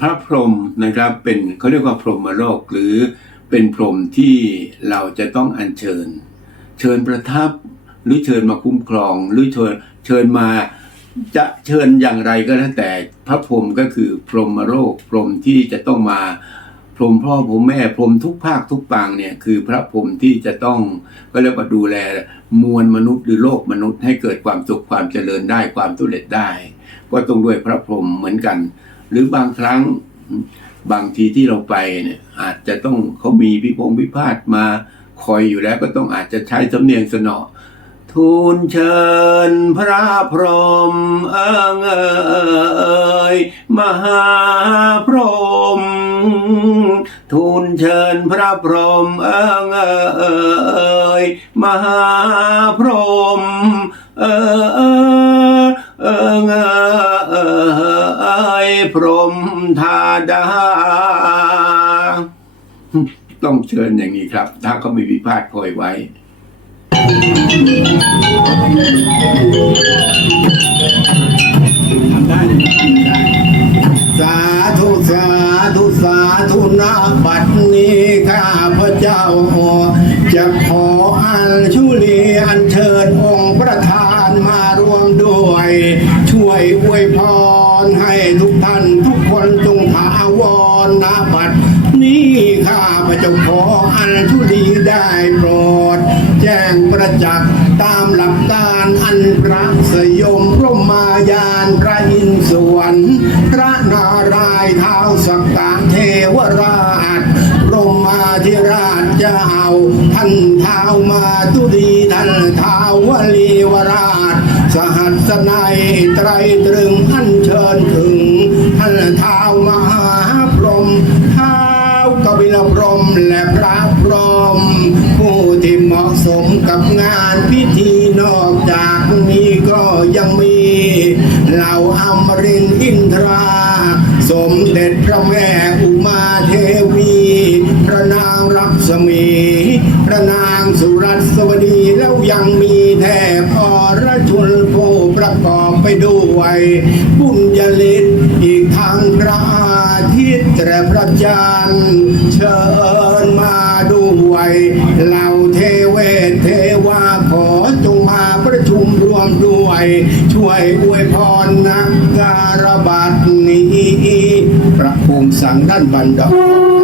พระพรหมนะครับเป็นเขาเรียกว่าพรหมโลกหรือเป็นพรหมที่เราจะต้องอัญเชิญ เชิญประทับหรือเชิญมาคุ้มครอง หรือเชิญเชิญมาจะเชิญอย่างไรก็แล้วแต่พระพรหมก็คือพรหมโลกพรหมที่จะต้องมาพรหมพ่อพรหมแม่พรหมทุกภาคทุกปางเนี่ยคือพระพรหมที่จะต้องก็เรียกว่าดูแลมวลมนุษย์หรือโลกมนุษย์ให้เกิดความสุขความเจริญได้ความทุเรศได้ ก็ต้องด้วยพระพรหมเหมือนกัน หรือบางครั้งบางทีที่เราไปเนี่ยอาจจะต้องเขามีพิพงพิพาทมาคอยอยู่แล้วก็ต้องอาจจะใช้สำเนียงสนอทูลเชิญพระพรหมเอิงเอ่ยมหาพรหมทูลเชิญพระพรหมเอิงเอ่ยมหาพรหมเอิงเอ่ย ยพรหมธาดา ต้องเชิญอย่างนี้ครับ ถ้าเขามีวิพาทคอยไว้ทำได้สาธุสาธุสาธุนาบัดนี้ข้าพระเจ้าจะขอ อวยพรให้ทุกท่านทุกคนจงถาวรนาบัดนี้ข้าพระเจ้าขออัญชุลีได้โปรด แจ้งประจักษ์ตามหลักการอันพระสยมพระมายานพระอินทร์สวรรค์พระนารายณ์เท้าสักกะเทวราชพรหมาธิราชจะเอาท่านเท้ามาตุดีท่านเท้าวลีวราช สหัสนัยไตรตรึงอันเชิญถึงท่านเท้ามหาพรหมเท้ากบิลพรหมและพระพรหมผู้ที่เหมาะสมกับงานพิธีนอกจากนี้ก็ยังมีเหล่าอมรินทร์อินทรา สมเด็จพระแม่อุมาเทวี ระนางรักษมีพระนางสุรัสวดีแล้วยังมีแทบอรชุนผู้ประกอบไปด้วยบุญญลิศอีกทางพระอาทิตย์และพระจันทร์เชิญมาด้วยเหล่าเทเวเทวาขอจงมาประชุมรวมด้วย ช่วยอวยพรนักการบัตนี้ พระภูมิสังด้านบันดาล